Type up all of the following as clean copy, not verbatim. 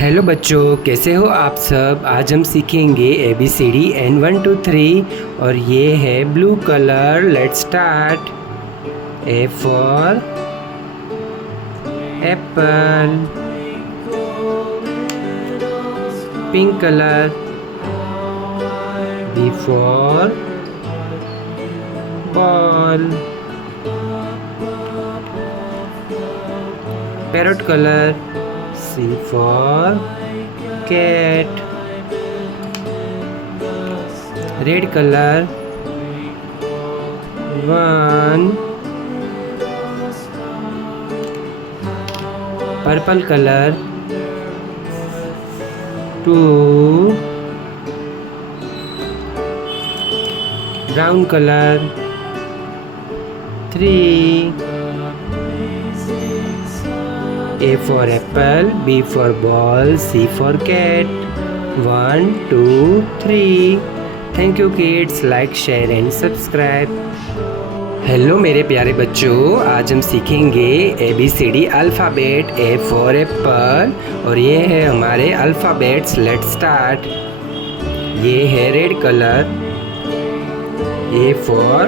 Hello बच्चों, कैसे हो आप सब। आज हम सीखेंगे ABCD एंड 1 2 3 और ये है blue colour. Let's start. A for apple, pink color. B for ball, parrot color. C for cat, red color. 1. Purple color. 2. Brown color. 3. A for apple, B for ball, C for cat. 1 2 3. Thank you kids. Like, share and subscribe. Hello मेरे प्यारे बच्चों, आज हम सीखेंगे ABCD alphabet. A for Apple और ये है हमारे अल्फ़ाबेट्स। Let's start. ये है red colour. A for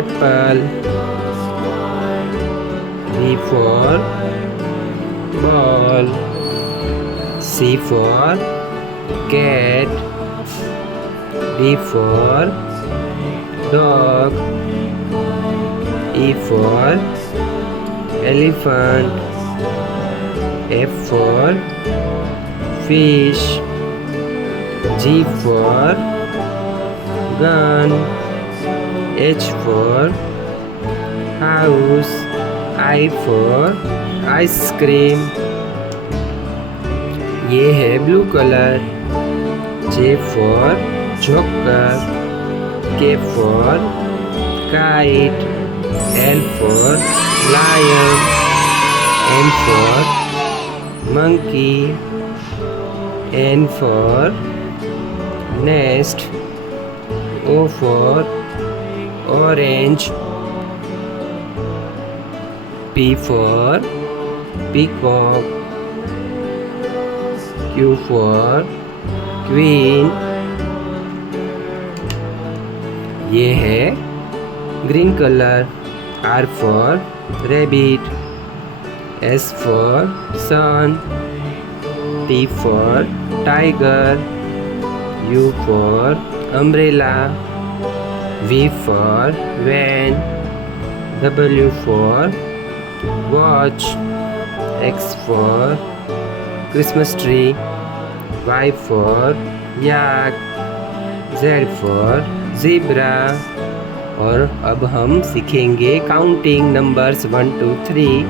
Apple, B for ball, C for cat, D for dog, E for elephant, F for fish, G for gun, H for house, I for ice cream. ये है blue colour. J for joker, K for kite, L for lion, M for monkey, N for nest, O for orange, P for peacock, Q for queen. ये है green colour. R for rabbit, S for sun, T for tiger, U for umbrella, V for van, W for watch, X for Christmas tree, Y for yak, Z for zebra. और अब हम सीखेंगे counting numbers 1 2 3।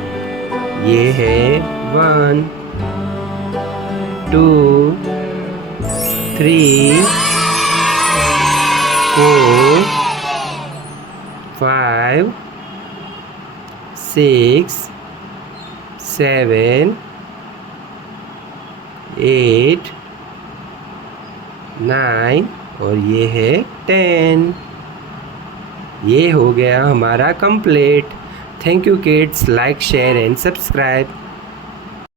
ये है 1 2 3 4 5 6 7 8 9 और ये है 10। ये हो गया हमारा complete. Thank you kids. Like, share and subscribe.